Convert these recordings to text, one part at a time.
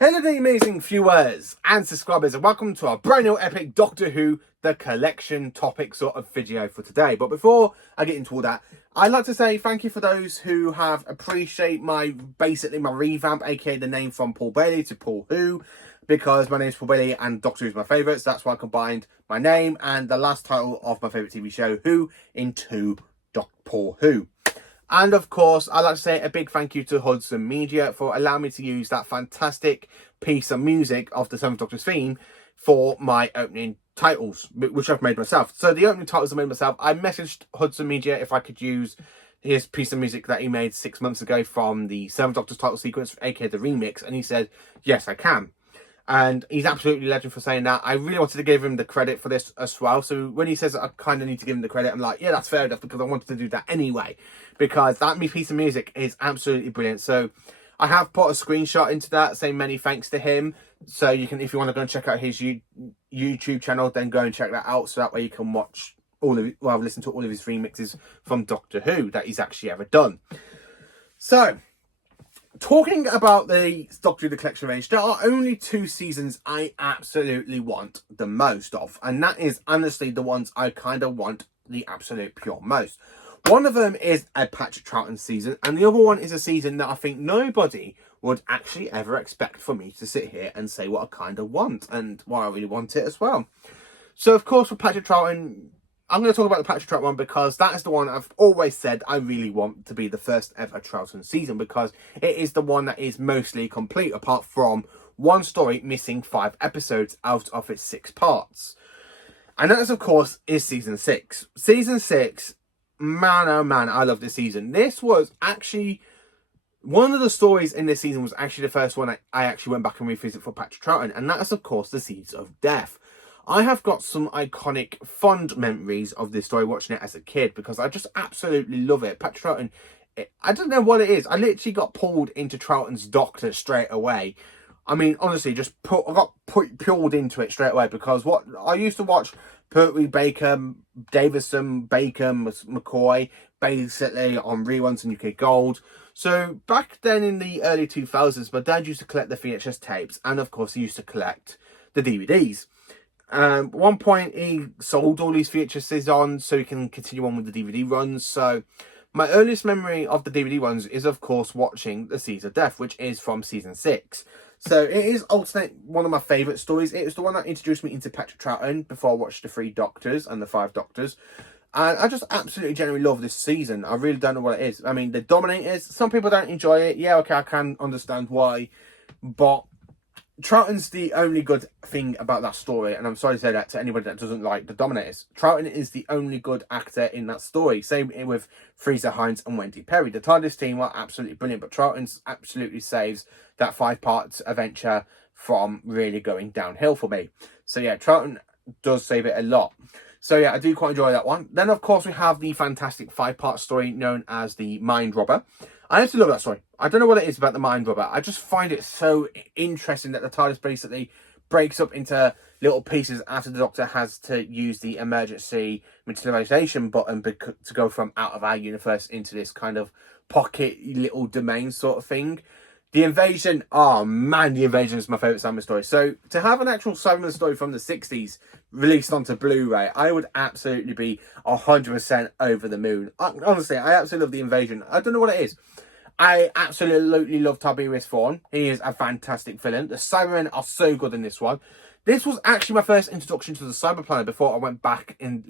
Hello there, amazing viewers and subscribers, and welcome to our brand new epic Doctor Who The Collection topic sort of video for today. But before I get into all that, I'd like to say thank you for those who have appreciated my revamp, aka the name from Paul Bailey to Paul Who, because my name is Paul Bailey and Doctor Who is my favourite, so that's why I combined my name and the last title of my favourite TV show, Who, into Paul Who. And of course, I'd like to say a big thank you to Hudson Media for allowing me to use that fantastic piece of music of the Seventh Doctor's theme for my opening titles, which I've made myself. So the opening titles I made myself, I messaged Hudson Media if I could use his piece of music that he made 6 months ago from the Seventh Doctor's title sequence, aka the remix, and he said, yes, I can. And he's absolutely legend for saying that. I really wanted to give him the credit for this as well. So when he says I kind of need to give him the credit, I'm like, yeah, that's fair enough, because I wanted to do that anyway. Because that piece of music is absolutely brilliant. So I have put a screenshot into that saying many thanks to him. So you can, if you want to go and check out his YouTube channel, then go and check that out. So that way you can watch listen to all of his remixes from Doctor Who that he's actually ever done. So, talking about the Doctor Who The Collection range, there are only 2 seasons I absolutely want the most of. And that is honestly the ones I kind of want the absolute pure most. One of them is a Patrick Troughton season, and the other one is a season that I think nobody would actually ever expect for me to sit here and say what I kind of want, and why I really want it as well. So, of course, for Patrick Troughton, I'm going to talk about the Patrick Troughton one because that is the one I've always said I really want to be the first ever Troughton season, because it is the one that is mostly complete, apart from one story missing 5 episodes out of its 6 parts. And that, of course, is Season 6. Season 6, man, oh man, I love this season. This was actually, one of the stories in this season was actually the first one I actually went back and revisited for Patrick Troughton, and that is, of course, The Seeds of Death. I have got some iconic, fond memories of this story watching it as a kid, because I just absolutely love it. Patrick Troughton, I don't know what it is. I literally got pulled into Troughton's Doctor straight away. I mean, honestly, I got pulled into it straight away, because what I used to watch Pertwee, Baker, Davison, Baker, McCoy, basically on reruns and UK Gold. So back then in the early 2000s, my dad used to collect the VHS tapes, and of course he used to collect the DVDs. At one point he sold all these VHSs on so he can continue on with the DVD runs. So my earliest memory of the DVD runs is, of course, watching The Seeds of Death, which is from Season 6. So it is ultimately one of my favourite stories. It was the one that introduced me into Patrick Troughton before I watched the 3 Doctors and the 5 Doctors. And I just absolutely genuinely love this season. I really don't know what it is. I mean, the Dominators, some people don't enjoy it. Yeah, okay, I can understand why. But Troughton's the only good thing about that story, and I'm sorry to say that to anybody that doesn't like the Dominators. Troughton is the only good actor in that story. Same with Fraser Hines and Wendy Perry. The TARDIS team are absolutely brilliant, but Troughton absolutely saves that 5-part adventure from really going downhill for me. So yeah, Troughton does save it a lot. So yeah, I do quite enjoy that one. Then of course we have the fantastic 5-part story known as The Mind Robber. I actually love that story. I don't know what it is about the Mind Robber. I just find it so interesting that the TARDIS basically breaks up into little pieces after the Doctor has to use the emergency materialization button to go from out of our universe into this kind of pocket little domain sort of thing. The Invasion, oh man, The Invasion is my favourite Cyberman story. So to have an actual Cyberman story from the 60s released onto Blu-ray, I would absolutely be 100% over the moon. Honestly, I absolutely love The Invasion. I don't know what it is. I absolutely love Tiberius Thrawn. He is a fantastic villain. The Cybermen are so good in this one. This was actually my first introduction to the Cyber Planet before I went back in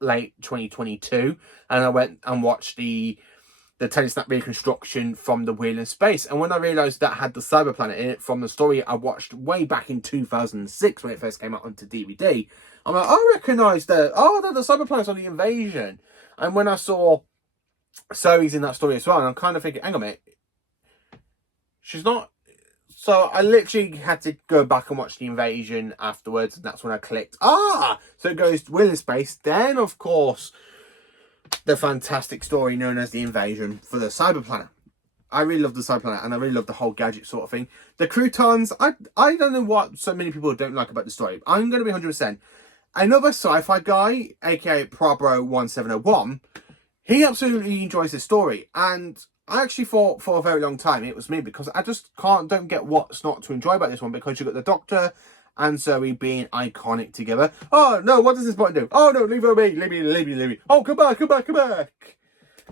late 2022. And I went and watched the Telesnap reconstruction from the Wheel in Space. And when I realised that had the Cyber Planet in it from the story I watched way back in 2006 when it first came out onto DVD, I'm like, I recognise the Cyber Planet's on The Invasion. And when I saw Zoe's in that story as well, and I'm kind of thinking, hang on a minute, she's not. So I literally had to go back and watch The Invasion afterwards, and that's when I clicked. So it goes Wheel in Space, then of course the fantastic story known as The Invasion for the Cyber Planet. I really love the Cyber Planet, and I really love the whole gadget sort of thing. The Croutons, I don't know what so many people don't like about the story. I'm going to be 100%. Another sci-fi guy, aka Probro1701, he absolutely enjoys this story, and I actually thought for a very long time it was me, because I just don't get what's not to enjoy about this one, because you've got the Doctor and Zoe being iconic together. Oh no, what does this button do? Oh no, leave her be, leave me, leave me, leave me. Oh, come back, come back, come back.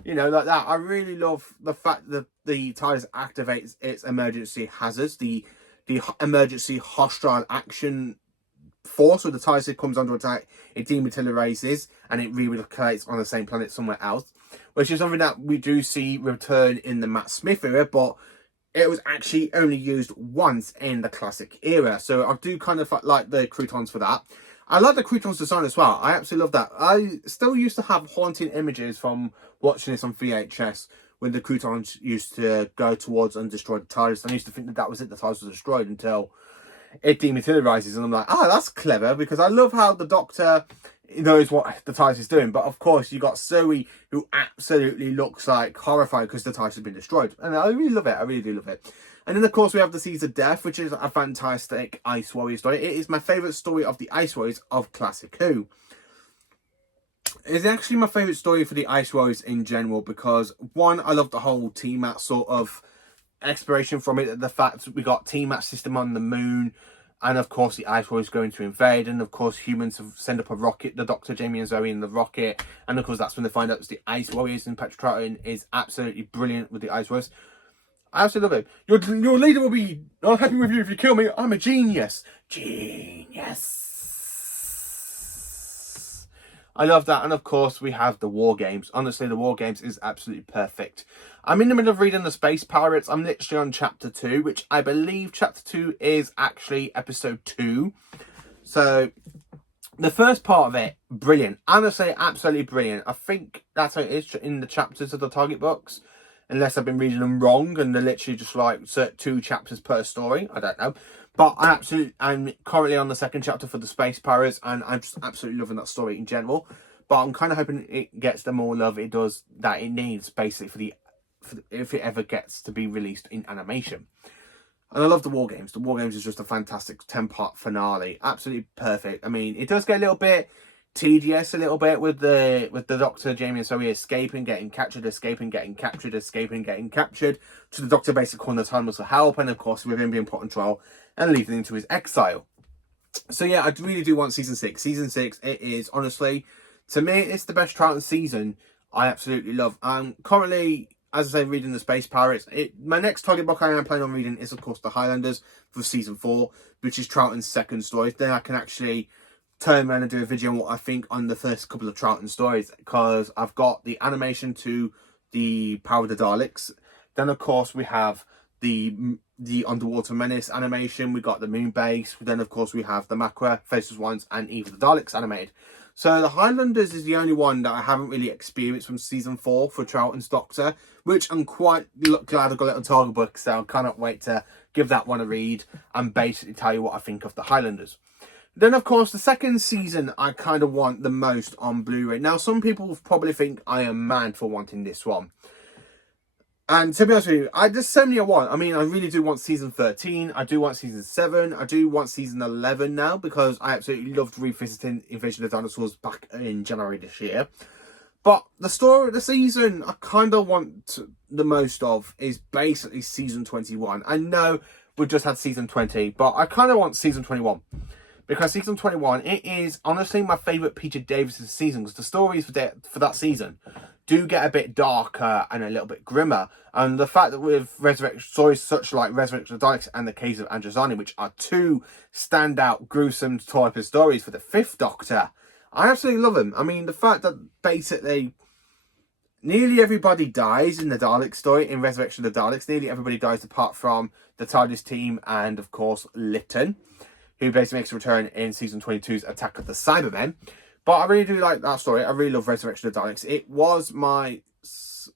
You know, like that. I really love the fact that the TARDIS activates its emergency hazards, the emergency hostile action force, where the TARDIS comes under attack, it dematerializes and it relocates on the same planet somewhere else, which is something that we do see return in the Matt Smith era, but it was actually only used once in the classic era. So I do kind of like the croutons for that. I like the croutons design as well. I absolutely love that. I still used to have haunting images from watching this on VHS, when the croutons used to go towards and destroy the TARDIS. I used to think that that was it, the TARDIS was destroyed, until it dematerializes, and I'm like, oh, that's clever, because I love how the Doctor knows what the TARDIS is doing. But of course, you got Zoe, who absolutely looks like horrified because the TARDIS has been destroyed, and I really love it. I really do love it. And then of course we have the Seas of Death, which is a fantastic Ice Warrior story. It is my favourite story of the Ice Warriors of Classic Who. It's actually my favourite story for the Ice Warriors in general, because one, I love the whole T-Mat sort of exploration from it. The fact we got T-Mat system on the moon, and of course the Ice Warriors going to invade, and of course humans have sent up a rocket, the Doctor, Jamie and Zoe in the rocket, and of course that's when they find out it's the Ice Warriors, and Petra Troughton is absolutely brilliant with the Ice Warriors. I absolutely love it. Your leader will be not happy with you if you kill me. I'm a genius. Genius. I love that. And of course we have the War Games. Honestly, the War Games is absolutely perfect. I'm in the middle of reading the Space Pirates. I'm literally on chapter 2, which I believe chapter 2 is actually episode 2. So the first part of it, brilliant. Honestly, absolutely brilliant. I think that's how it is in the chapters of the Target books, unless I've been reading them wrong and they're literally just like 2 chapters per story. I don't know. But I'm currently on the 2nd chapter for the Space Pirates, and I'm just absolutely loving that story in general. But I'm kind of hoping it gets the more love it does that it needs, basically, if it ever gets to be released in animation. And I love the War Games. The War Games is just a fantastic 10-part finale. Absolutely perfect. I mean, it does get a little bit tedious, a little bit, with the Doctor, Jamie and Zoe escaping, getting captured, escaping, getting captured, escaping, getting captured, to the Doctor basically calling the Timers for help, and of course with him being put on trial and leaving into his exile. So yeah, I really do want season 6. Season 6, it is honestly, to me, it's the best Troughton season. I absolutely love. I'm currently, as I say, reading the Space Pirates. My next target book I am planning on reading is of course the Highlanders for season 4, which is Troughton's 2nd story. Then I can actually turn around and do a video on what I think on the first couple of Troughton stories, because I've got the animation to the Power of the Daleks. Then of course we have the Underwater Menace animation, we got the Moon Base, then of course we have the Macra, Faceless Ones, and Eve of the Daleks animated. So the Highlanders is the only one that I haven't really experienced from season 4 for Troughton's Doctor, which I'm quite glad I got a little target book, so I cannot wait to give that one a read and basically tell you what I think of the Highlanders. Then, of course, the 2nd season I kind of want the most on Blu-ray. Now, some people will probably think I am mad for wanting this one. And to be honest with you, there's so many I want. I mean, I really do want season 13. I do want season 7. I do want season 11 now, because I absolutely loved revisiting Invasion of the Dinosaurs back in January this year. But the story of the season I kind of want the most of is basically season 21. I know we've just had season 20, but I kind of want season 21. Because season 21, it is honestly my favourite Peter Davison season, because the stories for that season do get a bit darker and a little bit grimmer. And the fact that with stories such like Resurrection of the Daleks and the Case of Androzani, which are 2 standout gruesome type of stories for the 5th Doctor, I absolutely love them. I mean, the fact that basically nearly everybody dies in the Dalek story, in Resurrection of the Daleks. Nearly everybody dies apart from the TARDIS team and, of course, Lytton, who basically makes a return in season 22's Attack of the Cybermen. But I really do like that story. I really love Resurrection of the Daleks. It was my...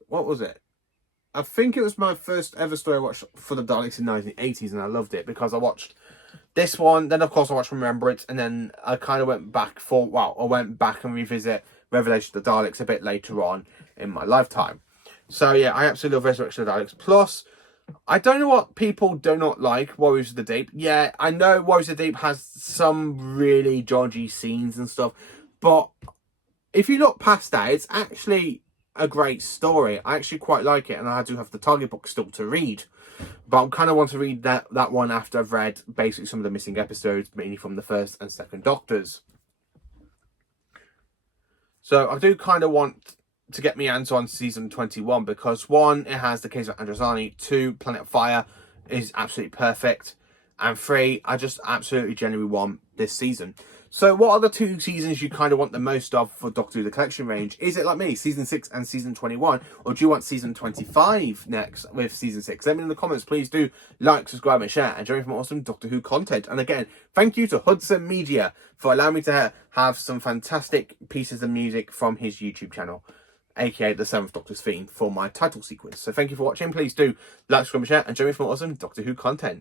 what was it? I think it was my first ever story I watched for the Daleks in the 1980s, and I loved it because I watched this one, then of course I watched Remembrance, and then I kind of went back and revisit Revelation of the Daleks a bit later on in my lifetime. So yeah, I absolutely love Resurrection of the Daleks. Plus, I don't know what people do not like Warriors of the Deep. Yeah, I know Warriors of the Deep has some really dodgy scenes and stuff, but if you look past that, it's actually a great story. I actually quite like it, and I do have the target book still to read. But I kind of want to read that one after I've read basically some of the missing episodes, mainly from the first and second Doctors. So I do kind of want to get my hands on season 21 because 1, it has the case of Androzani, 2, Planet of Fire is absolutely perfect, and 3, I just absolutely genuinely want this season. So what are the 2 seasons you kind of want the most of for Doctor Who The Collection range? Is it like me, season 6 and season 21, or do you want season 25 next with season 6? Let me know in the comments. Please do like, subscribe and share, and join me for more awesome Doctor Who content. And again, thank you to Hudson Media for allowing me to have some fantastic pieces of music from his YouTube channel, aka the 7th Doctor's theme, for my title sequence. So thank you for watching. Please do like, subscribe and share, and join me for more awesome Doctor Who content.